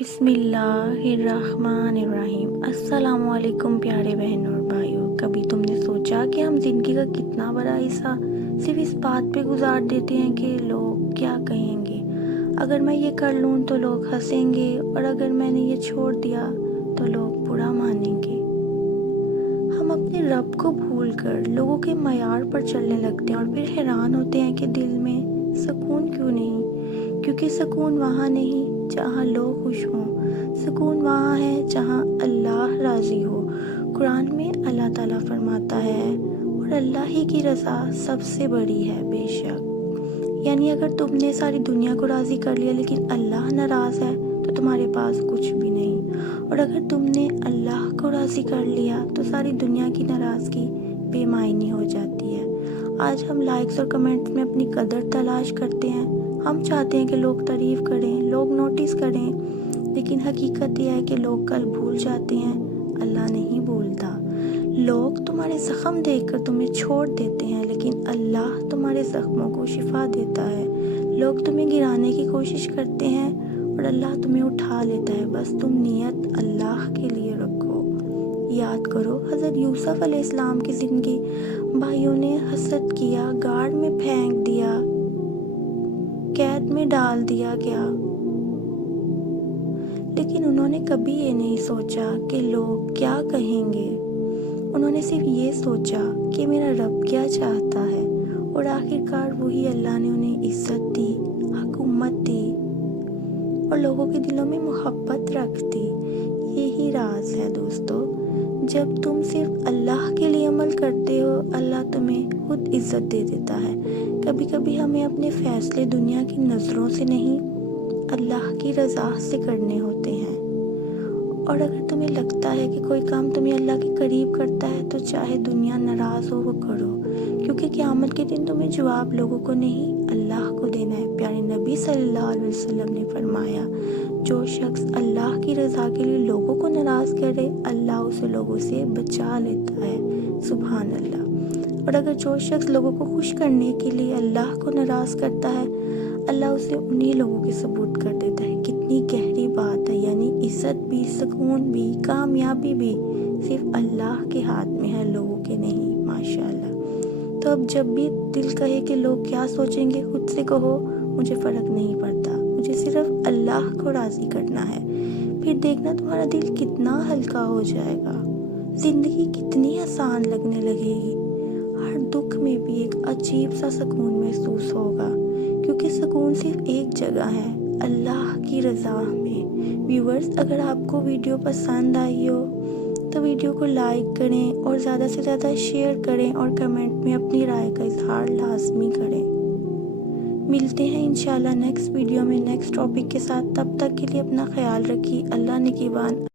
بسم اللہ الرحمن الرحیم۔ السلام علیکم پیارے بہن اور بھائیوں، کبھی تم نے سوچا کہ ہم زندگی کا کتنا بڑا حصہ صرف اس بات پہ گزار دیتے ہیں کہ لوگ کیا کہیں گے؟ اگر میں یہ کر لوں تو لوگ ہنسیں گے، اور اگر میں نے یہ چھوڑ دیا تو لوگ برا مانیں گے۔ ہم اپنے رب کو بھول کر لوگوں کے معیار پر چلنے لگتے ہیں اور پھر حیران ہوتے ہیں کہ دل میں سکون کیوں نہیں، کیونکہ سکون وہاں نہیں جہاں لوگ خوش ہوں، سکون وہاں ہے جہاں اللہ راضی ہو۔ قرآن میں اللہ تعالیٰ فرماتا ہے، اور اللہ ہی کی رضا سب سے بڑی ہے بے شک۔ یعنی اگر تم نے ساری دنیا کو راضی کر لیا لیکن اللہ ناراض ہے تو تمہارے پاس کچھ بھی نہیں، اور اگر تم نے اللہ کو راضی کر لیا تو ساری دنیا کی ناراضگی بے معنی ہو جاتی ہے۔ آج ہم لائکس اور کمنٹس میں اپنی قدر تلاش کرتے ہیں۔ ہم چاہتے ہیں کہ لوگ تعریف کریں، لوگ نوٹس کریں، لیکن حقیقت یہ ہے کہ لوگ کل بھول جاتے ہیں، اللہ نہیں بھولتا۔ لوگ تمہارے زخم دیکھ کر تمہیں چھوڑ دیتے ہیں، لیکن اللہ تمہارے زخموں کو شفا دیتا ہے۔ لوگ تمہیں گرانے کی کوشش کرتے ہیں اور اللہ تمہیں اٹھا لیتا ہے، بس تم نیت اللہ کے لیے رکھو۔ یاد کرو حضرت یوسف علیہ السلام کی زندگی، بھائیوں نے حسد کیا، گاڑ میں پھینک دیا، قید میں ڈال دیا گیا، لیکن انہوں نے کبھی یہ نہیں سوچا کہ لوگ کیا کہیں گے۔ انہوں نے صرف یہ سوچا کہ میرا رب کیا چاہتا ہے، اور آخرکار وہی اللہ نے انہیں عزت دی، حکومت دی اور لوگوں کے دلوں میں محبت رکھ دی۔ یہی راز ہے دوستو، جب تم صرف اللہ کے لیے عمل کرتے ہو، اللہ تمہیں خود عزت دے دیتا ہے۔ کبھی کبھی ہمیں اپنے فیصلے دنیا کی نظروں سے نہیں، اللہ کی رضا سے کرنے ہوتے ہیں۔ اور اگر تمہیں لگتا ہے کہ کوئی کام تمہیں اللہ کے قریب کرتا ہے تو چاہے دنیا ناراض ہو وہ کرو، کیونکہ قیامت کے دن تمہیں جواب لوگوں کو نہیں اللہ کو دینا ہے۔ پیارے نبی صلی اللہ علیہ وسلم نے فرمایا، جو شخص اللہ کی رضا کے لیے لوگوں کو ناراض کرے، اللہ اسے لوگوں سے بچا لیتا ہے۔ سبحان اللہ۔ اور اگر جو شخص لوگوں کو خوش کرنے کے لیے اللہ کو ناراض کرتا ہے، اللہ اسے انہی لوگوں کے سپورٹ کر دیتا ہے۔ کتنی گہری بات ہے، یعنی عزت بھی، سکون بھی، کامیابی بھی صرف اللہ کے ہاتھ میں ہے، لوگوں کے نہیں۔ ماشاءاللہ۔ تو اب جب بھی دل کہے کہ لوگ کیا سوچیں گے، خود سے کہو مجھے فرق نہیں پڑتا، مجھے صرف اللہ کو راضی کرنا ہے۔ پھر دیکھنا تمہارا دل کتنا ہلکا ہو جائے گا، زندگی کتنی آسان لگنے لگے گی، ہر دکھ میں بھی ایک عجیب سا سکون محسوس ہوگا، کیونکہ سکون صرف ایک جگہ ہے، اللہ کی رضا میں۔ ویورز، اگر آپ کو ویڈیو پسند آئی ہو تو ویڈیو کو لائک کریں اور زیادہ سے زیادہ شیئر کریں، اور کمنٹ میں اپنی رائے کا اظہار لازمی کریں۔ ملتے ہیں انشاءاللہ نیکسٹ ویڈیو میں نیکسٹ ٹاپک کے ساتھ۔ تب تک کے لیے اپنا خیال رکھیے۔ اللہ نگہبان۔